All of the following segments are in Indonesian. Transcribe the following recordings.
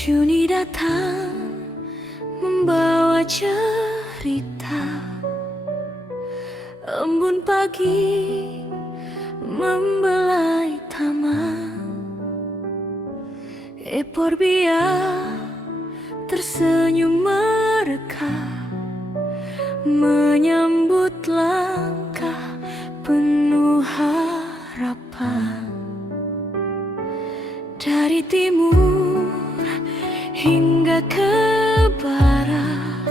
Juni datang membawa cerita, embun pagi membelai taman, euphorbia tersenyum mereka, menyambut langkah penuh harapan. Dari timur hingga ke barat,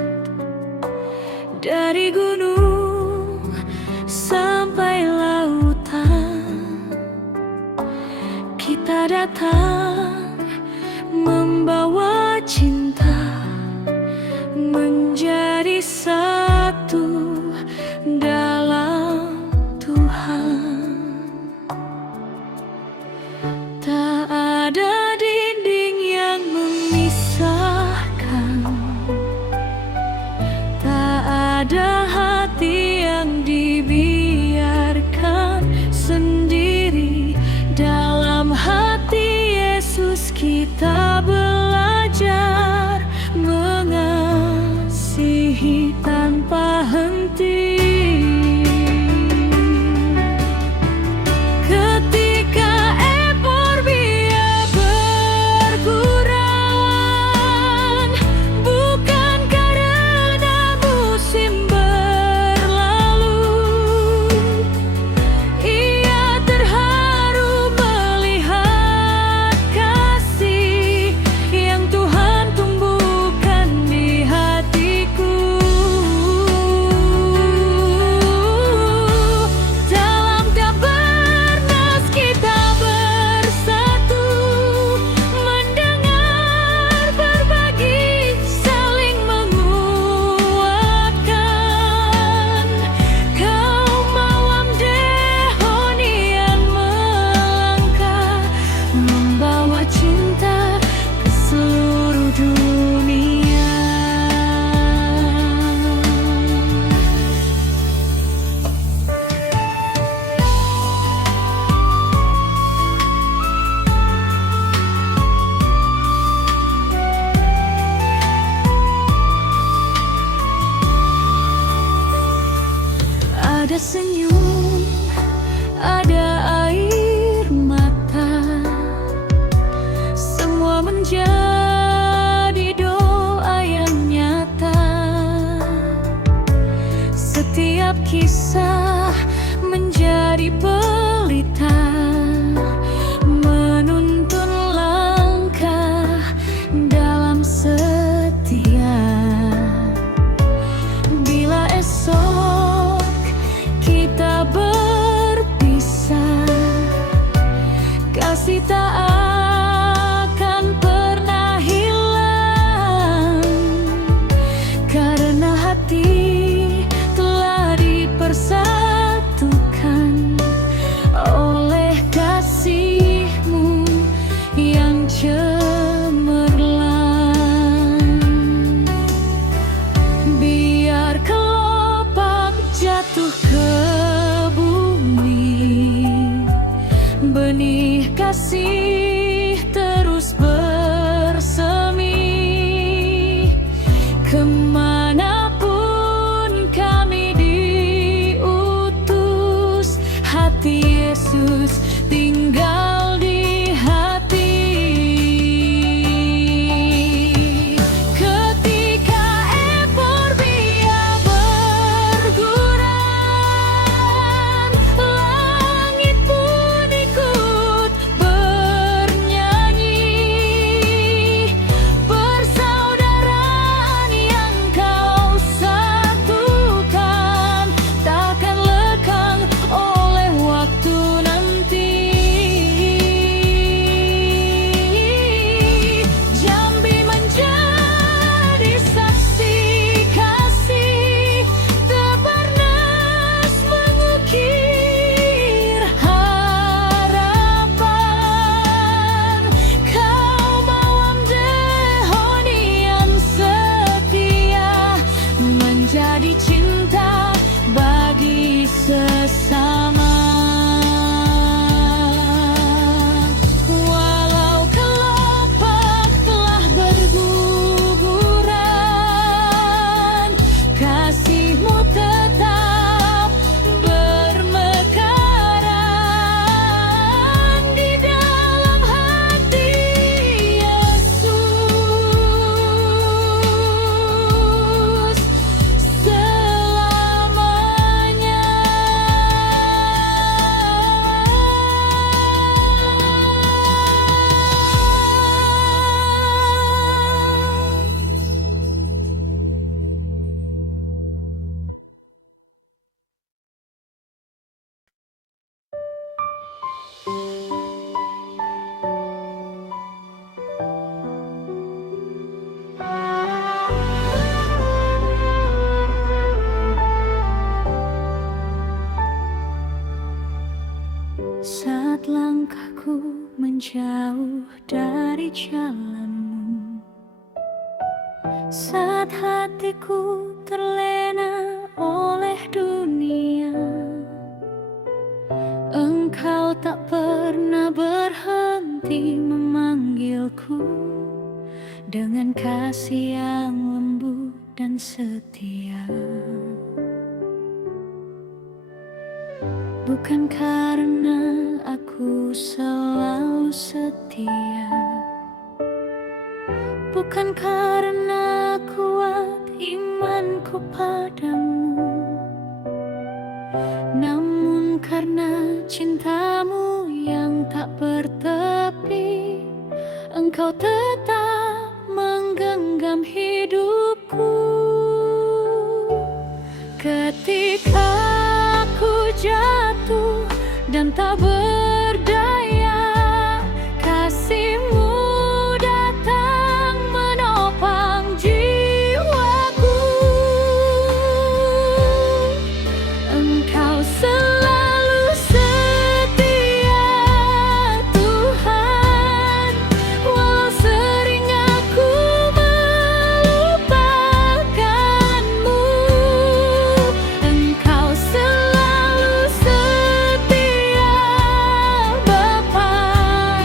dari gunung sampai lautan, kita datang membawa cinta, menjadi satu dalam Tuhan. Tak ada dinding yang memisahkan, tak ada hati yang dibiarkan sendiri. Dalam hati Yesus kita belajar mengasihi tanpa henti. Ada senyum, ada air mata, semua menjadi doa yang nyata. Setiap kisah menjadi pelita, menuntun langkah dalam setia. Bila esok kita berpisah, kasih tak akan pernah menjauh dari jalanmu. Saat hatiku terlena oleh dunia, Engkau tak pernah berhenti memanggilku dengan kasih yang lembut dan setia. Bukan karena aku selalu setia, bukan karena kuat imanku padamu, namun karena cintamu yang tak bertepi. Engkau tetap menggenggam hidupku. Ketika aku jatuh dan tak berdaya, kasih-Mu datang menopang jiwaku. Engkau selalu setia, Tuhan, walau sering aku melupakan-Mu. Engkau selalu setia, Bapa,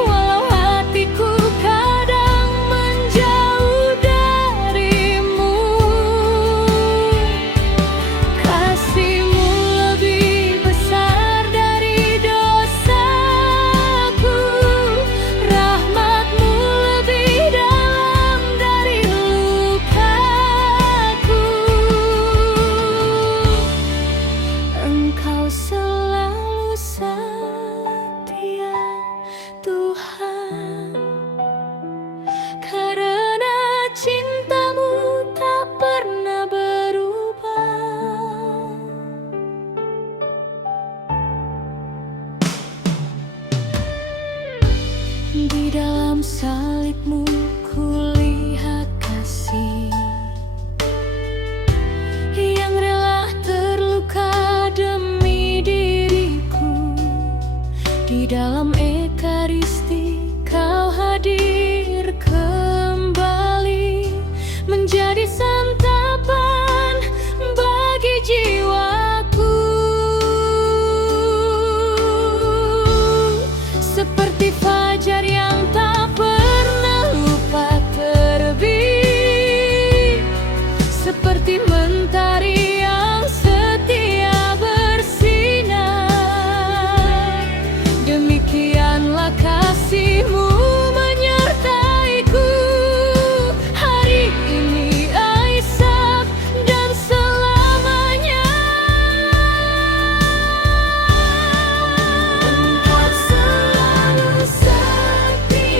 walau hatiku kadang menjauh dari-Mu. Kasih-Mu lebih besar dari dosaku, rahmat-Mu lebih dalam dari lukaku. Engkau selalu setia, Tuhan, karena cinta-Mu tak pernah berubah. Di dalam salib-Mu kulihat kasih yang rela terluka demi diriku. Di dalam Ekaristi Kau hadir kembali, menjadi santapan bagi jiwaku. Seperti fajar yang tak pernah lupa terbit, seperti mentari yang setia bersinar. Demikianlah kasih-Mu menyertaiku hari ini, Aisyah, dan selamanya. Engkau selalu setia,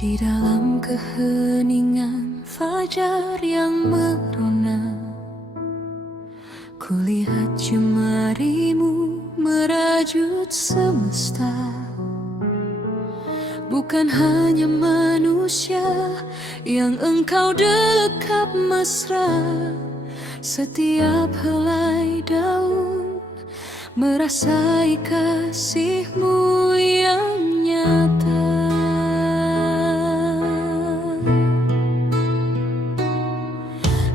Di dalam keheningan fajar yang merona, kulihat jemarimu merajut semesta. Bukan hanya manusia yang engkau dekap mesra. Setiap helai daun merasai kasihmu yang nyata.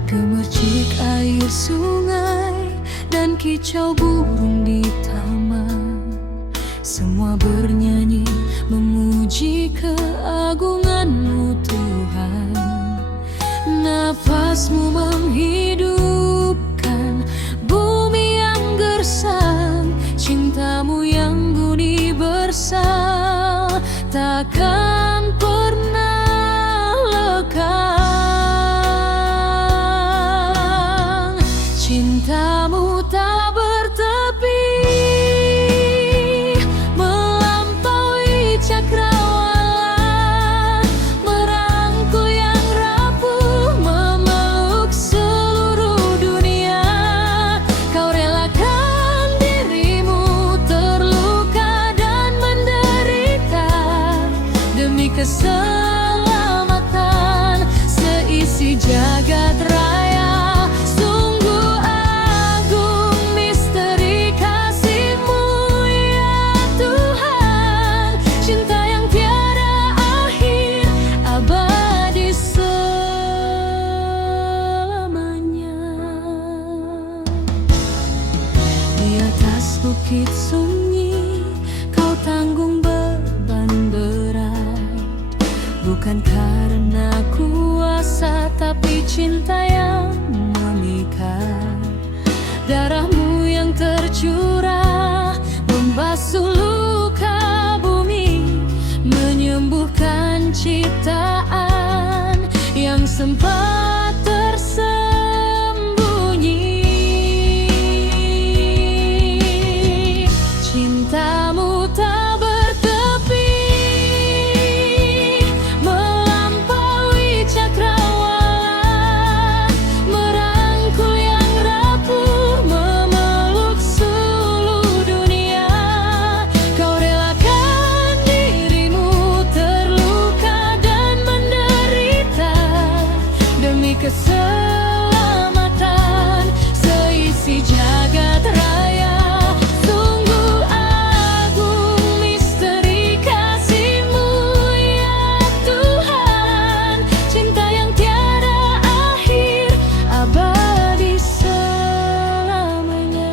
Gemercik air sungai dan kicau burung di taman, semua bernyanyi memuji keagunganmu Tuhan. Nafasmu menghidupkan bumi yang gersang, cintamu yang bunyi bersal takkan pernah lekang. Cintamu tak bertepi, melampaui cakrawala, merangkul yang rapuh, memeluk seluruh dunia. Kau relakan dirimu terluka dan menderita demi keselamatan seisi jagat raya. Sungguh agung misteri kasih-Mu ya Tuhan, cinta yang tiada akhir, abadi selamanya. Di atas bukit sunyi kau tanggung beban berat, bukan karena kuasa tapi cinta yang memikat. Darahmu yang tercurah membasuh luka bumi, menyembuhkan ciptaan yang sempat tersembunyi. Cintamu tak bertepi, melampaui cakrawala, merangkul yang rapuh, memeluk seluruh dunia. Kau relakan dirimu terluka dan menderita demi keselamatan seisi jagat raya. Sungguh agung misteri kasih-Mu ya Tuhan, cinta yang tiada akhir, abadi selamanya.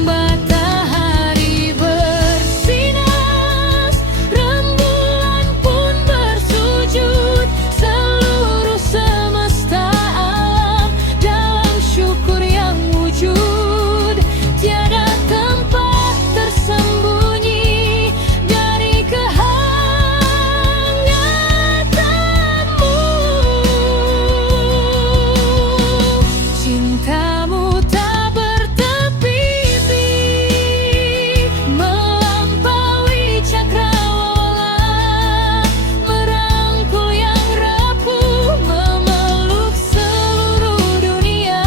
Matahari bersinar, rembulan pun bersujud, seluruh semesta alam dalam syukur yang wujud. Tiada tempat tersembunyi dari kehangatanmu. Cintamu tak bertepi, melampaui cakrawala, merangkul yang rapuh, memeluk seluruh dunia.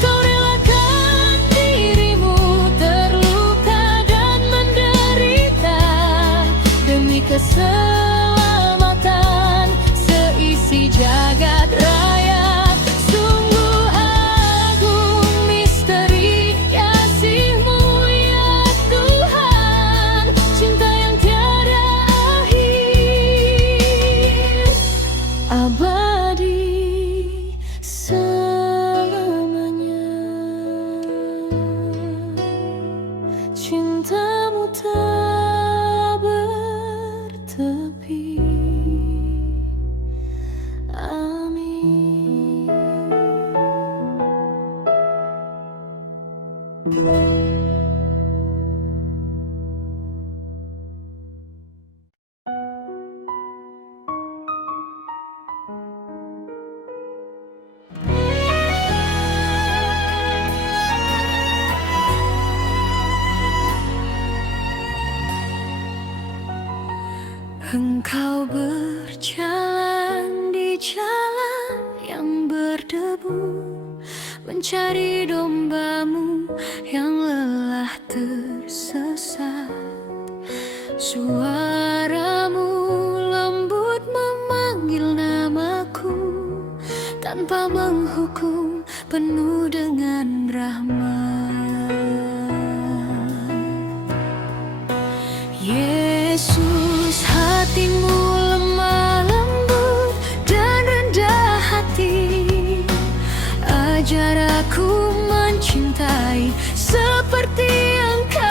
Kau relakan dirimu terluka dan menderita demi keselamatan seisi jagat raya. Sungguh agung misteri kasih-Mu ya Tuhan, cinta yang tiada akhir, abadi selamanya. Cintamu tak bertepi. Amin. Engkau berjalan di jalan yang berdebu, mencari dombamu yang lelah tersesat. Suaramu lembut memanggil namaku, tanpa menghukum, penuh dengan rahmat. Yesus, hatimu lemah lembut dan rendah hati. Ajar aku mencintai seperti Engkau.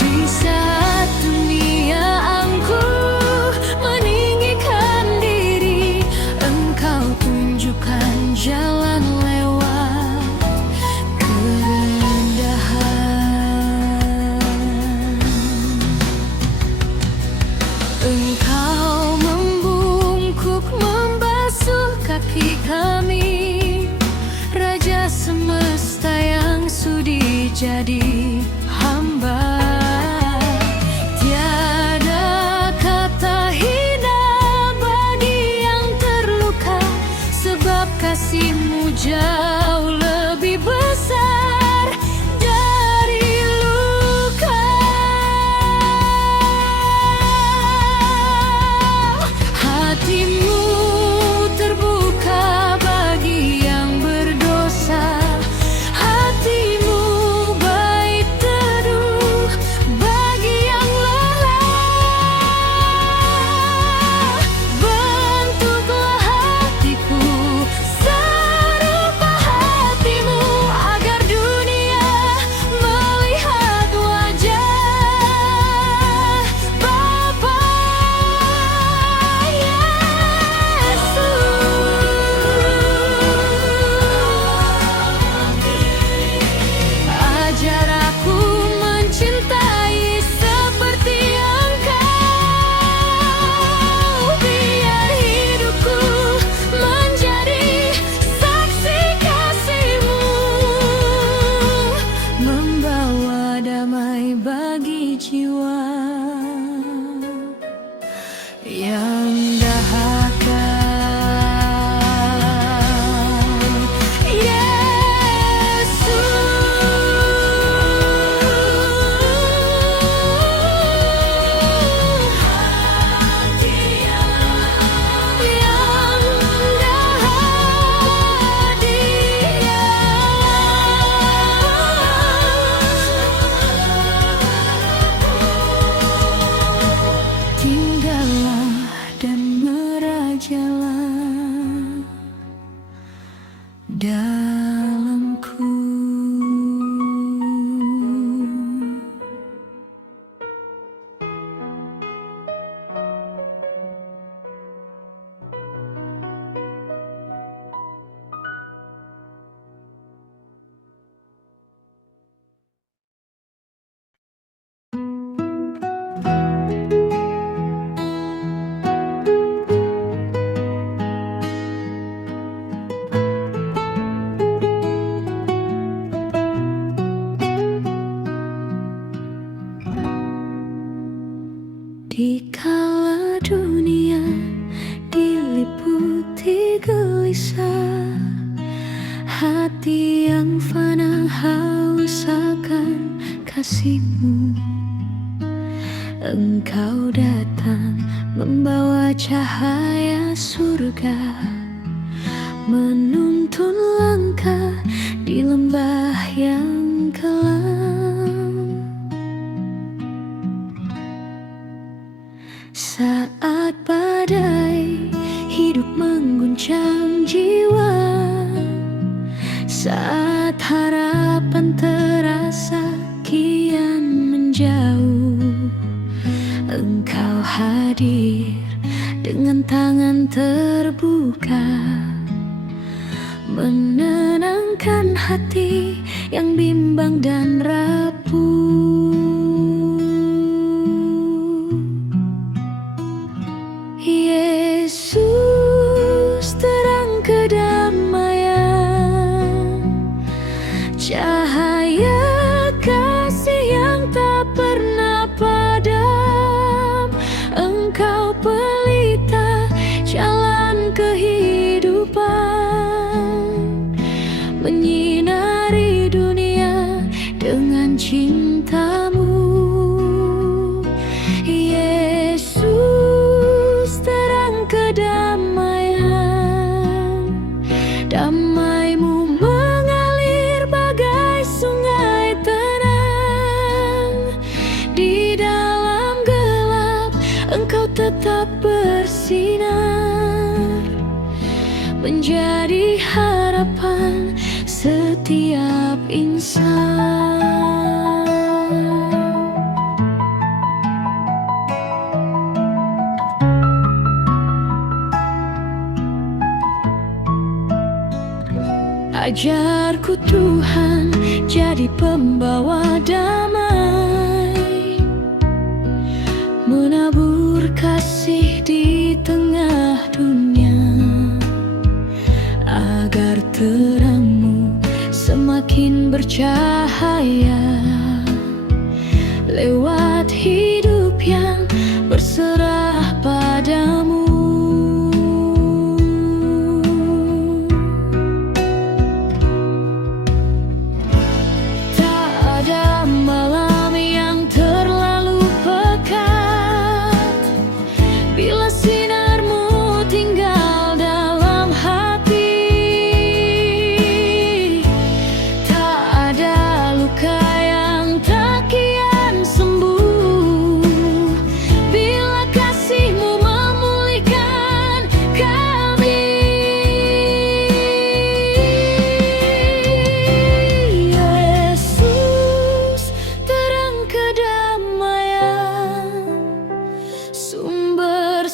Di saat dunia angkuh meninggikan diri, Engkau tunjukkan jalan lewat kerendahan. Engkau membungkuk, membasuh kaki kami, Raja semesta yang sudi jadi hamba. Tiada kata hina bagi yang terluka, sebab kasih-Mu jauh lebih besar dari luka. Hati-Mu terbuka bagi yang berdosa, hati-Mu baik teduh bagi yang lelah. Bentuklah hatiku serupa hati-Mu, agar dunia melihat wajah Bapa Yesus. Ajar aku mencintai seperti Engkau, biar hidupku menjadi saksi kasih-Mu, membawa damai bagi jiwa yang dahaga. Tinggallah dan merajalah dalamku. Dikala dunia diliputi gelisah, hati yang fana haus akan kasih-Mu, Engkau datang membawa cahaya surga, menuntun langkah di lembah yang kelam. Saat badai hidup mengguncang jiwa, saat harapan terasa kian menjauh, Engkau hadir dengan tangan terbuka, menenangkan hati yang bimbang dan rapuh. Yesus, terang kedamaian, cahaya kasih yang tak pernah padam. bersinar, menjadi harapan setiap insan. Ajarku Tuhan jadi pembawa damai, menabur kasih di tengah dunia, agar terangmu semakin bercahaya lewat hidup yang berserah padamu.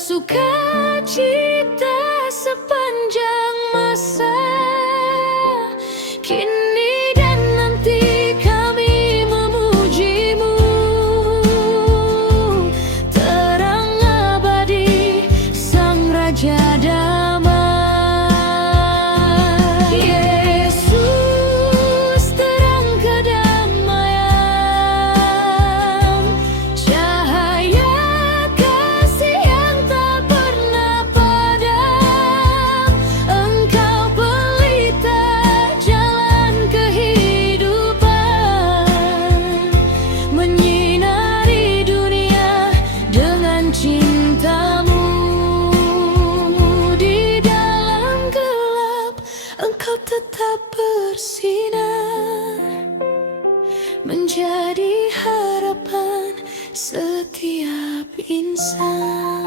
Sukacita sepanjang masa, kini dan nanti kami memujimu. Terang abadi Sang Raja Damai, Yesus terang kedamaian, cahaya kasih yang tak pernah padam. Engkau pelita jalan kehidupan, menyinari dunia dengan cintamu. Di dalam gelap Engkau tetap bersinar, menjadi harapan setiap insan.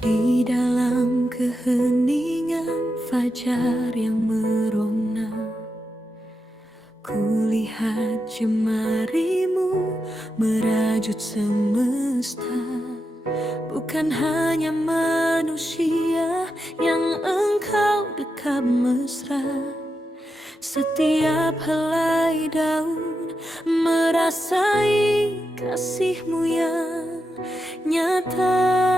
Di dalam keheningan fajar yang merona, kulihat jemarimu merajut semesta. Bukan hanya manusia yang Engkau dekap mesra, setiap helai daun merasai kasih-Mu yang nyata.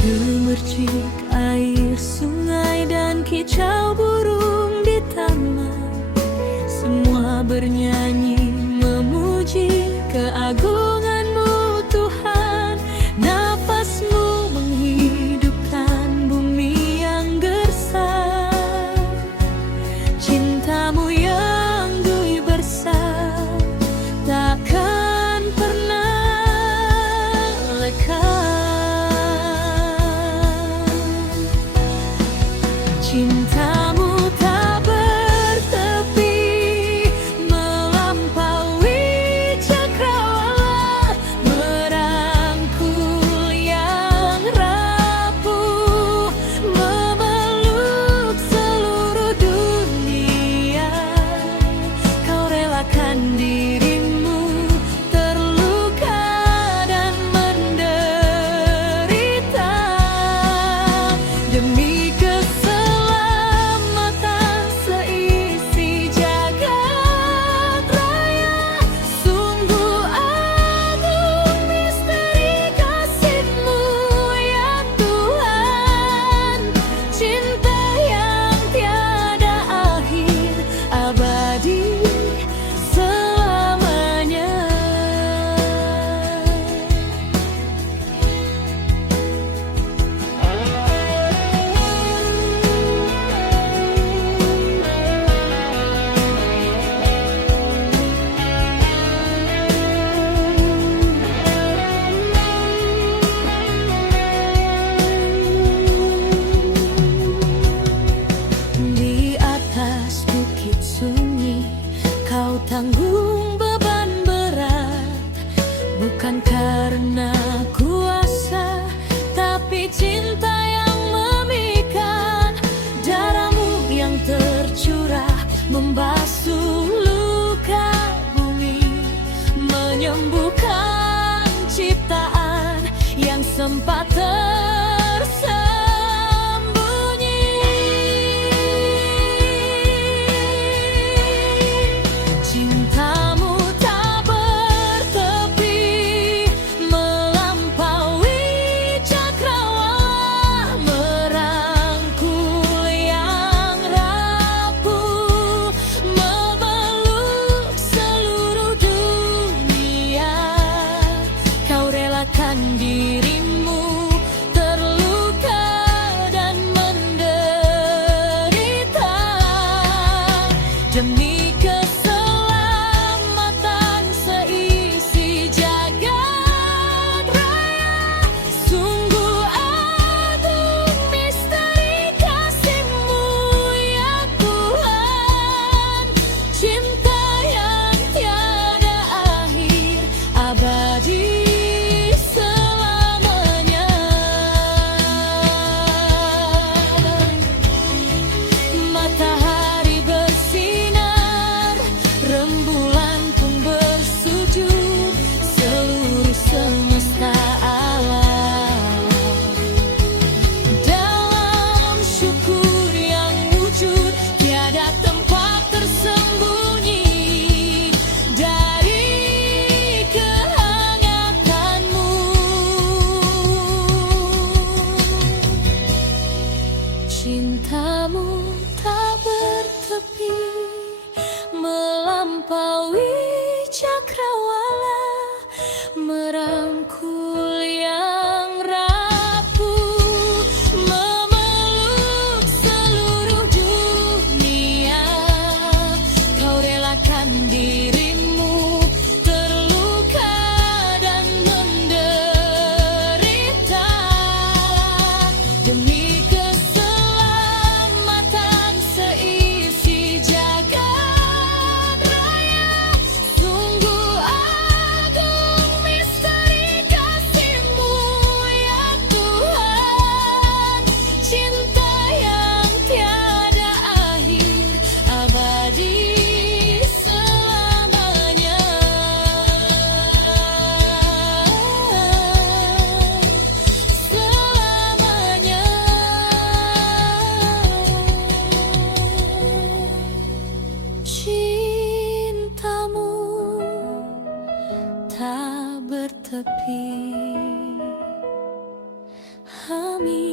Gemercik air sungai dan kicau burung di taman, semua bernyanyi memuji keagungan-Mu Tuhan. Nafas-Mu menghidupkan bumi yang gersang, cinta-Mu yang dui besar takkan pernah lekang. Cinta-Mu tak bertepi, melampaui cakrawala, merangkul yang rapuh, memeluk seluruh dunia. Kau relakan dirimu terluka dan menderita demi cinta yang tiada akhir, abadi menanggung beban berat, bukan karena kuasa, tapi cinta yang memikat. Darahmu yang tercurah membasuh luka bumi, menyembuhkan ciptaan yang sempat tersembunyi. Cintamu tak bertepi, melampaui cakrawala, merangkul yang rapuh, memeluk seluruh dunia. Kau relakan dirimu terluka dan menderita demi keselamatan seisi jagat raya. Sungguh agung misteri kasih-Mu ya Tuhan, cinta yang tiada akhir, abadi selamanya. Matahari bersinar, rembulan pun bersujud, seluruh semesta alam dalam syukur yang wujud. Tiada tempat tersembunyi dari kehangatanmu. Cintamu tak bertepi, melampaui cakrawala, merangkul yang rapuh, memeluk seluruh dunia. Kau relakan dirimu terluka dan menderita demi keselamatan seisi jagat raya. Sungguh agung misteri kasih-Mu ya Tuhan, cinta yang tiada akhir, abadi selamanya. Selamanya. Cintamu tak bertepi. Amin.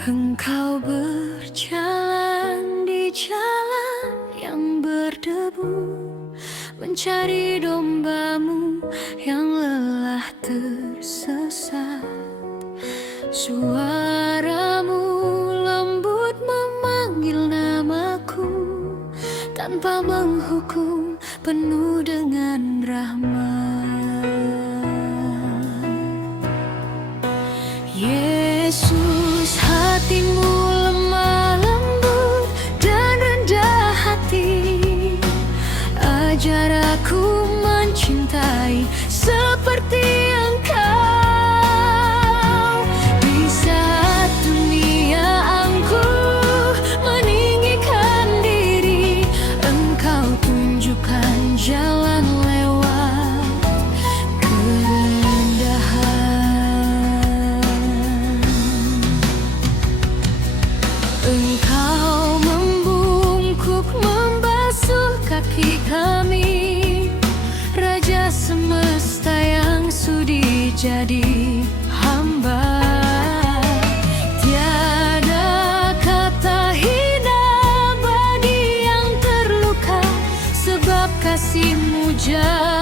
Engkau berjalan di jalan yang berdebu, mencari domba-Mu yang lelah tersesat. Suara-Mu lembut memanggil namaku, tanpa menghukum, penuh dengan rahmat. Yesus, hati-Mu lemah lembut dan rendah hati. Ajar aku mencintai seperti Engkau. Di saat dunia angkuh meninggikan diri, Engkau tunjukkan jalan lewat kerendahan. Engkau membungkuk, membasuh kaki kami, Raja semesta yang sudi jadi hamba. Tiada kata hina bagi yang terluka, sebab kasih-Mu jauh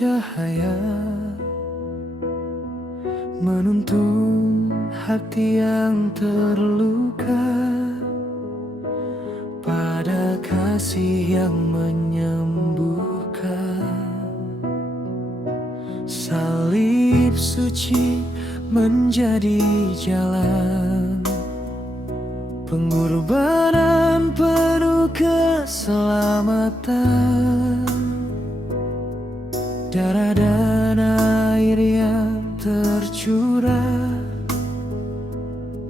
cahaya menuntun hati yang terluka pada kasih yang menyembuhkan. Salib suci menjadi jalan pengorbanan penuh keselamatan. Darah dan air yang tercurah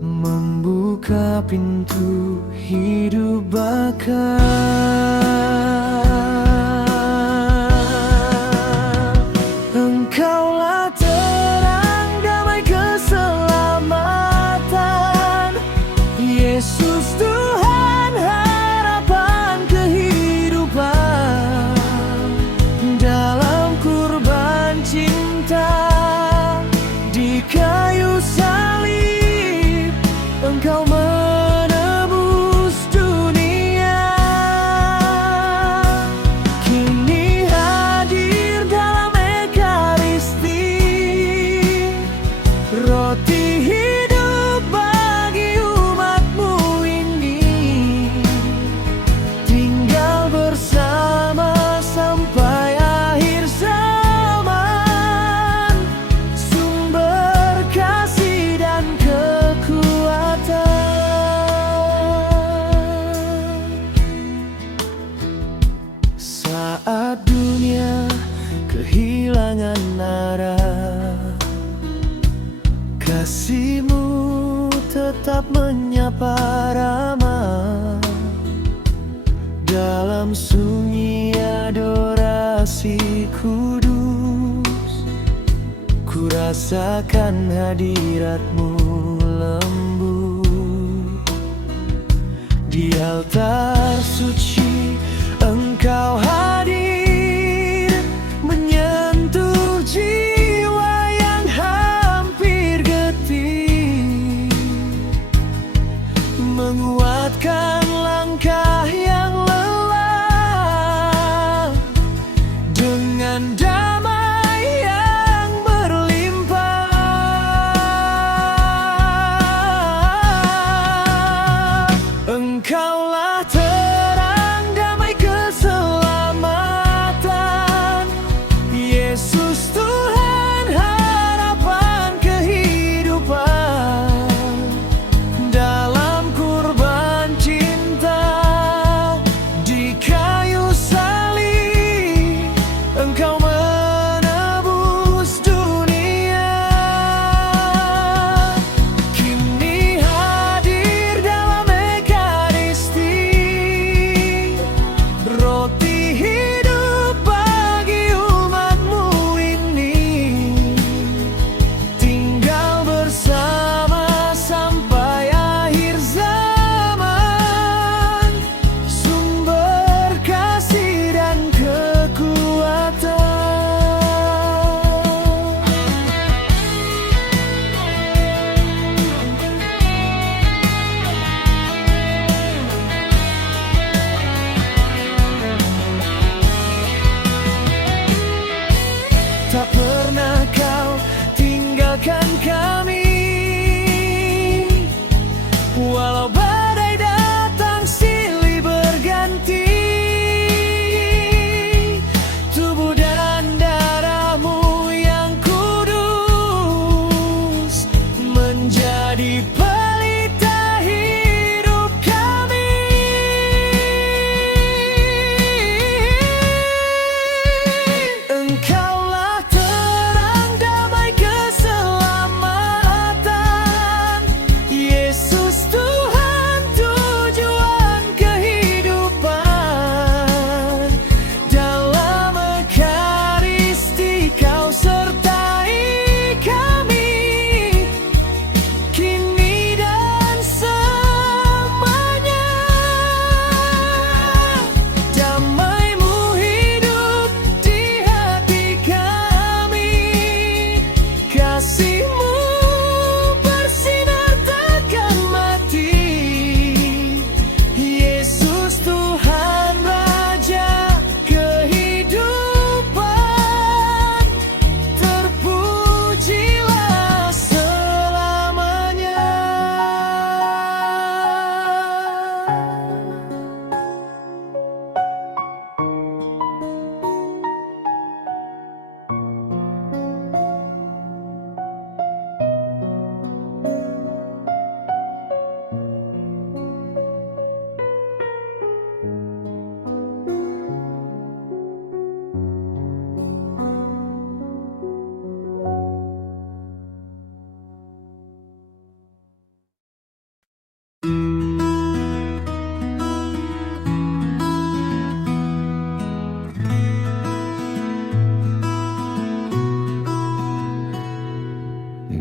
membuka pintu hidup bakal. Engkaulah terang damai keselamatan, Yesus Tuhan harapan kehidupan. Dalam kurban cinta di kayu salib, Engkau menebus dunia. Kini hadir dalam Ekaristi, roti hidup bagi umat-Mu ini. Tinggal bersama sampai akhir zaman, sumber kasih dan kekuatan. Saat dunia kehilangan arah, kasih-Mu tetap menyapa ramah. Dalam sunyi adorasi kudus, ku rasakan hadirat-Mu lembut. Di altar suci Engkau hadir, menyentuh jiwa yang hampir getih, menguatkan langkah yang lelah dengan damai yang berlimpah. Engkaulah terang damai keselamatan, Yesus Tuhan harapan kehidupan. Dalam kurban cinta di kayu salib, Engkau menebus dunia. Kini hadir dalam Ekaristi, roti hidup bagi umat-Mu ini. Tinggal bersama sampai akhir zaman, sumber kasih dan kekuatan. Tak pernah Kau tinggalkan kami, walau badai datang silih berganti. Tubuh dan darah-Mu yang kudus menjadi pelita hidup kami. Engkaulah terang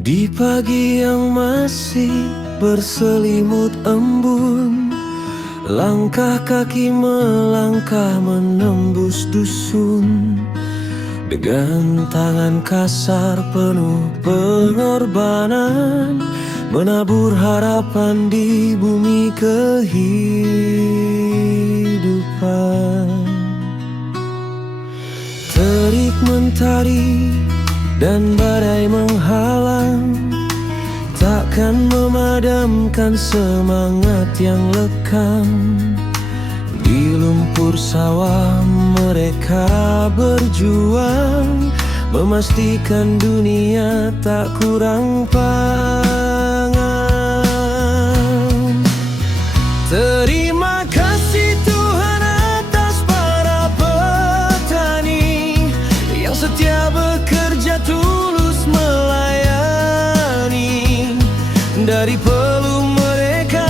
Di pagi yang masih berselimut embun, langkah kaki melangkah menembus dusun. Dengan tangan kasar penuh pengorbanan, menabur harapan di bumi kehidupan. Terik mentari dan badai menghalang, takkan memadamkan semangat yang lekang. Di lumpur sawah mereka berjuang, memastikan dunia tak kurang pangan. Terima kasih Tuhan atas para petani yang setia bekerja tulus melayani. Dari peluh mereka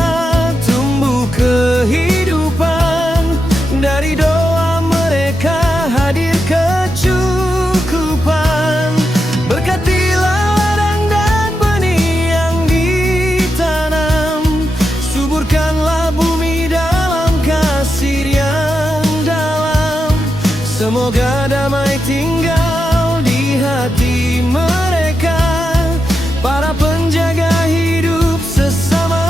tumbuh kehidupan, dari doa mereka hadir kecukupan. Berkatilah ladang dan benih yang ditanam, suburkanlah bumi dalam kasih yang dalam. Semoga damai tinggal di hati mereka, para penjaga hidup sesama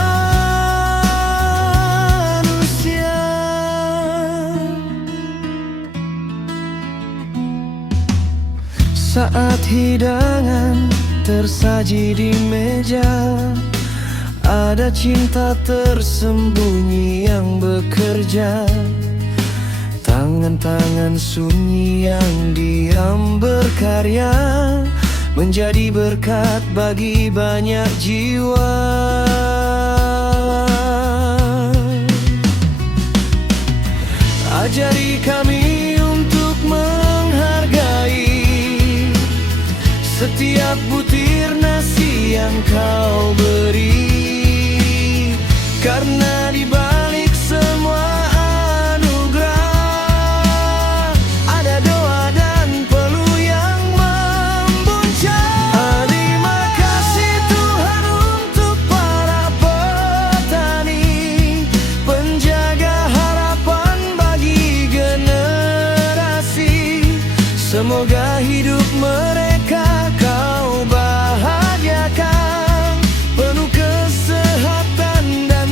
manusia. Saat hidangan tersaji di meja, ada cinta tersembunyi yang bekerja. Tangan-tangan sunyi yang diam berkarya, menjadi berkat bagi banyak jiwa. Ajari kami untuk menghargai setiap butir nasi yang kau beri, karena di balik semua anugerah ada doa dan peluh yang membuncah. Terima kasih Tuhan untuk para petani, penjaga harapan bagi generasi. Semoga hidup mereka kau bahagiakan, penuh kesehatan dan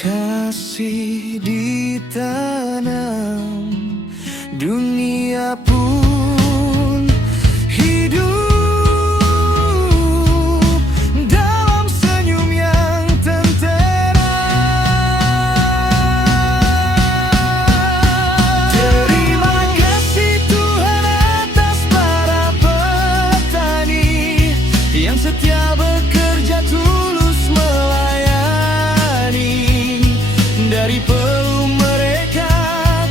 kasih ditanam, dunia pun hidup dalam senyum yang tentera. Terima kasih Tuhan atas para petani yang setia bekerja tulus melayani. Dari peluh mereka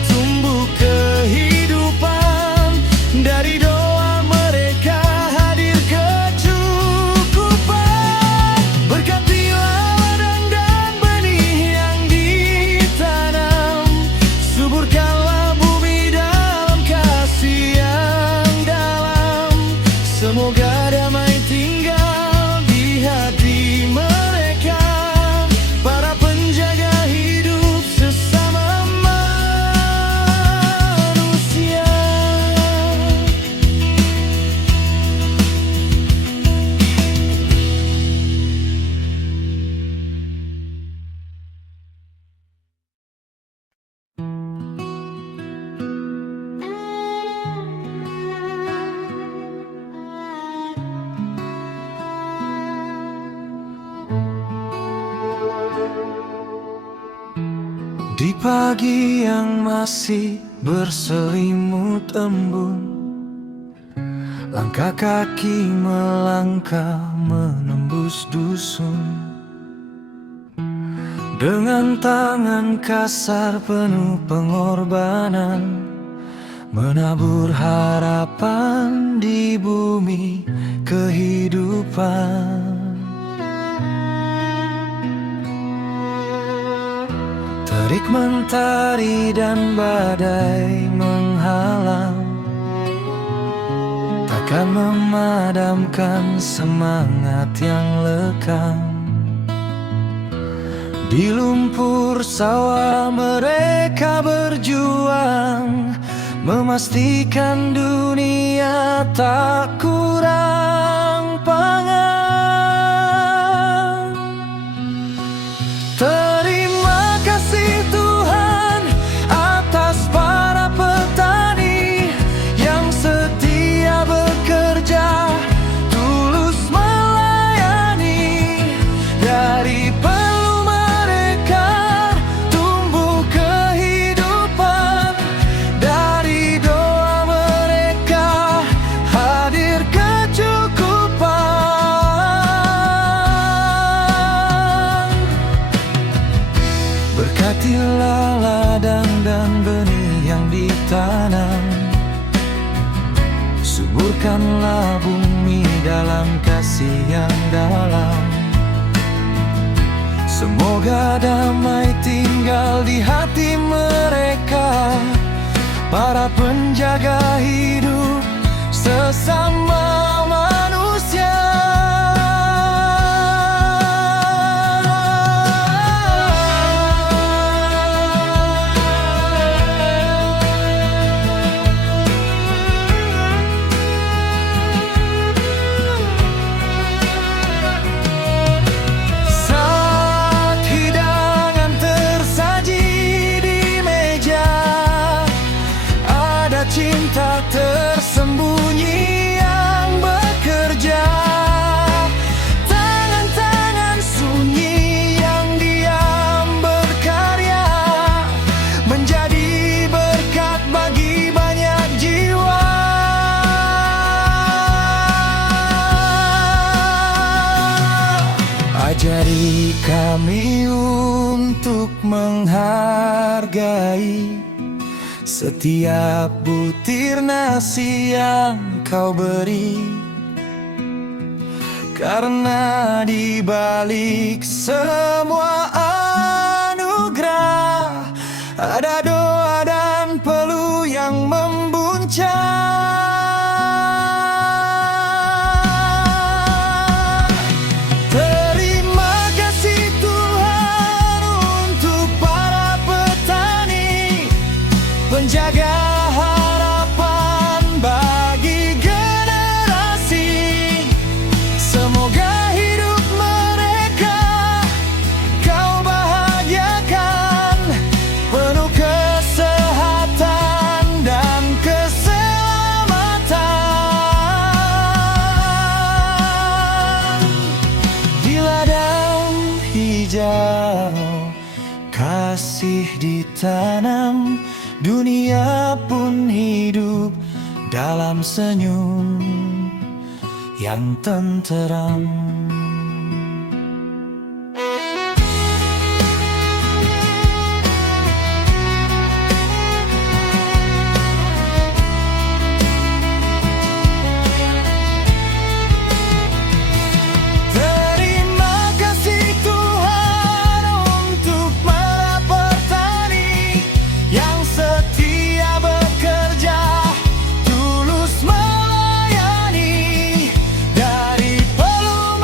tumbuh kehidupan, dari doa mereka hadir kecukupan. Berkatilah ladang dan benih yang ditanam, suburkanlah bumi dalam kasih yang dalam. Semoga damai tinggal di hati mereka, para penjaga hidup sesama manusia. Di pagi yang masih berselimut embun, Langkah kaki melangkah menembus dusun, dengan tangan kasar penuh pengorbanan, menabur harapan di bumi kehidupan. Terik mentari dan badai menghalang, takkan memadamkan semangat yang lekang. Di lumpur sawah mereka berjuang, memastikan dunia tak kurang pangan. Terima kasih Tuhan atas para petani yang setia bekerja, tulus melayani. Dari peluh mereka tumbuh kehidupan, dari doa mereka hadir kecukupan. Berkatilah ladang dan benih yang ditanam, suburkanlah bumi dalam kasih yang dalam. Semoga damai tinggal di hati mereka, para penjaga hidup sesama manusia. Saat hidangan tersaji di meja, ada cinta tersembunyi yang bekerja. Tangan-tangan sunyi yang diam berkarya, menjadi berkat bagi banyak jiwa. Ajari kami untuk menghargai setiap butir nasi yang kau beri, karena di balik semua anugerah ada doa dan peluh yang membuncah. Terima kasih Tuhan untuk para petani, penjaga harapan bagi generasi. Semoga hidup mereka kau bahagiakan, penuh kesehatan dan keselamatan. Di ladang hijau kasih ditanam, dunia pun hidup dalam senyum yang tenteram. Terima kasih Tuhan untuk para petani yang setia bekerja, tulus melayani. Dari peluh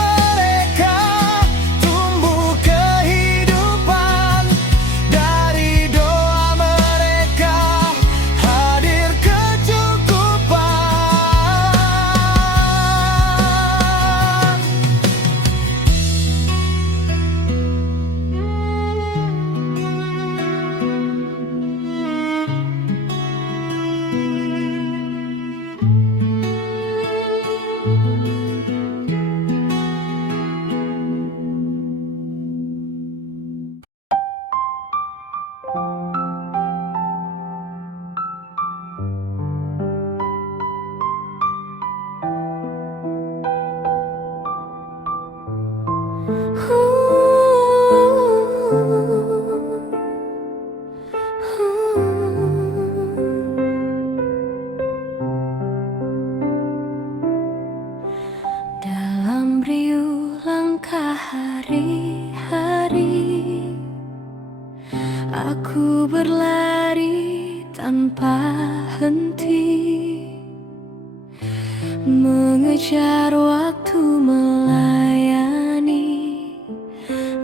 mengejar waktu melayani,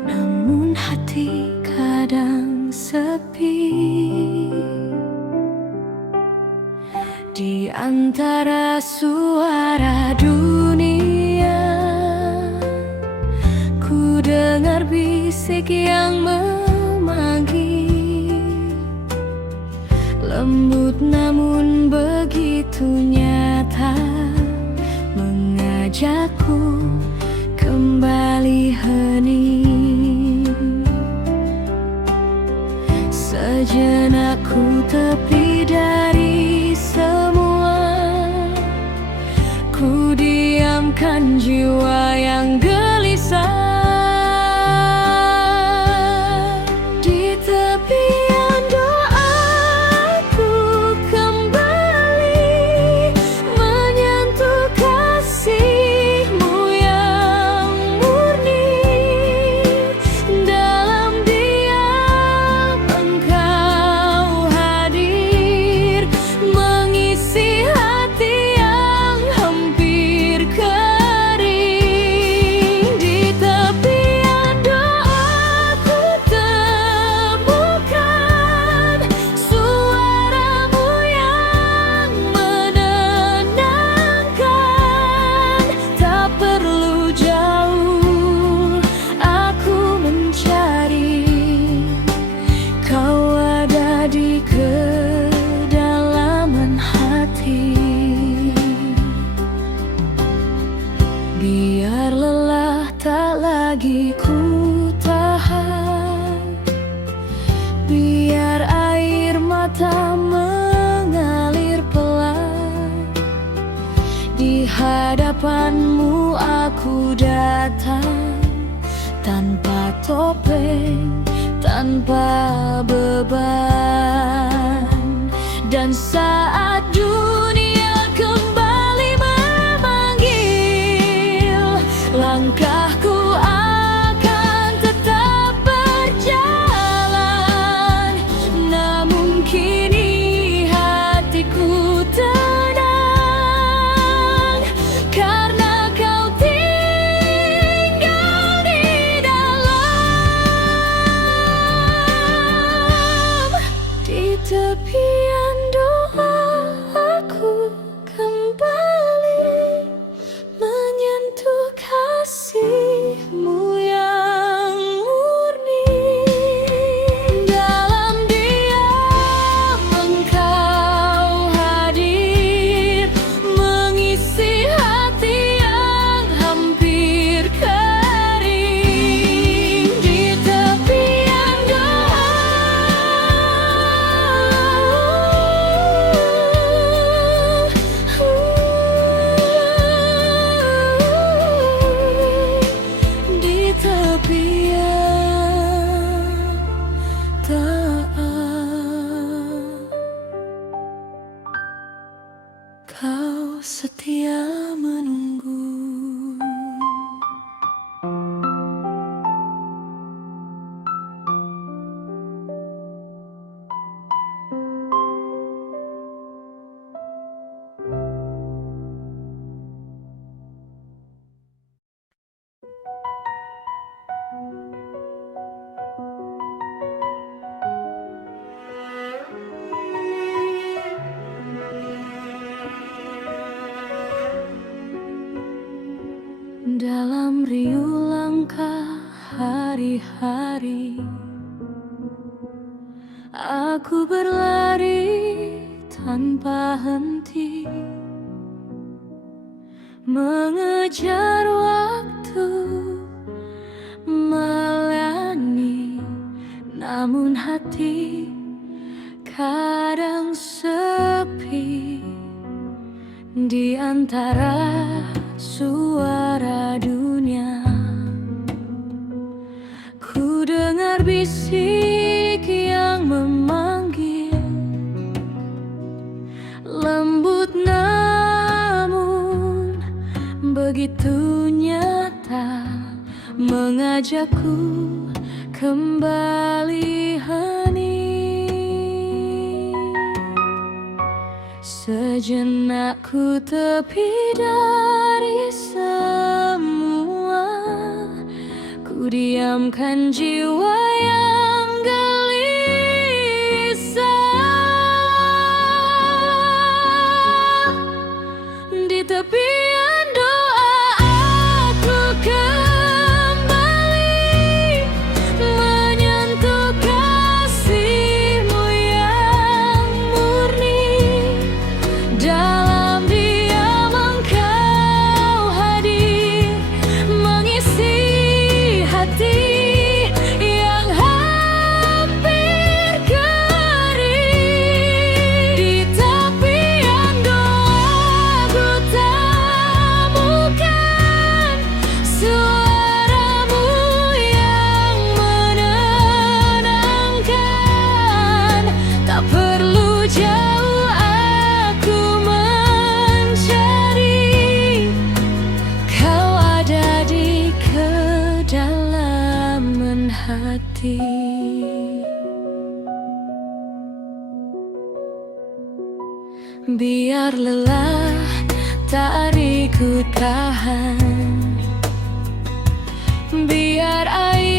namun hati kadang sepi. Di antara suara dunia, ku dengar bisik yang memanggil, lembut namun begitu nyata, mengajakku kembali hening. Sejenak ku tepi dari semua, ku diamkan jiwa yang gelisah. Di tepian doaku kembali menyentuh kasih-Mu yang murni. Dalam diam Engkau hadir, mengisi hati yang hampir kering. Di tepian doaku temukan suara-Mu yang menenangkan. Tak perlu jauh aku mencari, Kau ada di kedalaman hati. Biar lelah tak lagi ku tahan, biar air mata mengalir pelan. Di hadapan-Mu aku datang, tanpa topeng, tanpa beban. Dan saat dunia kembali memanggil, langkahku akan tetap berjalan. Namun kini hatiku tenang, karena Kau tinggal di dalam. Di tepian doa aku kembali menyentuh kasih-Mu yang murni. Dalam diam Engkau hadir, mengisi hati yang hampir kering. Di tepian di tepian taat, Kau setia menunggu. Dalam riuh langkah hari-hari, aku berlari tanpa henti, mengejar waktu melayani, namun hati kadang sepi. Di antara suara dunia, ku dengar bisik yang memanggil, lembut namun begitu nyata, mengajakku kembali hening. Sejenak ku tepi dari semua, ku diamkan jiwa yang gelisah. Di tepian doa aku kembali menyentuh kasih-Mu yang murni. Dalam diam Engkau hadir, mengisi hati yang hampir kering. Di tepian doa ku temukan suara-Mu yang menenangkan. Tak perlu jauh aku mencari, Kau ada di kedalaman hati. Biar lelah tak ku tahan, biar air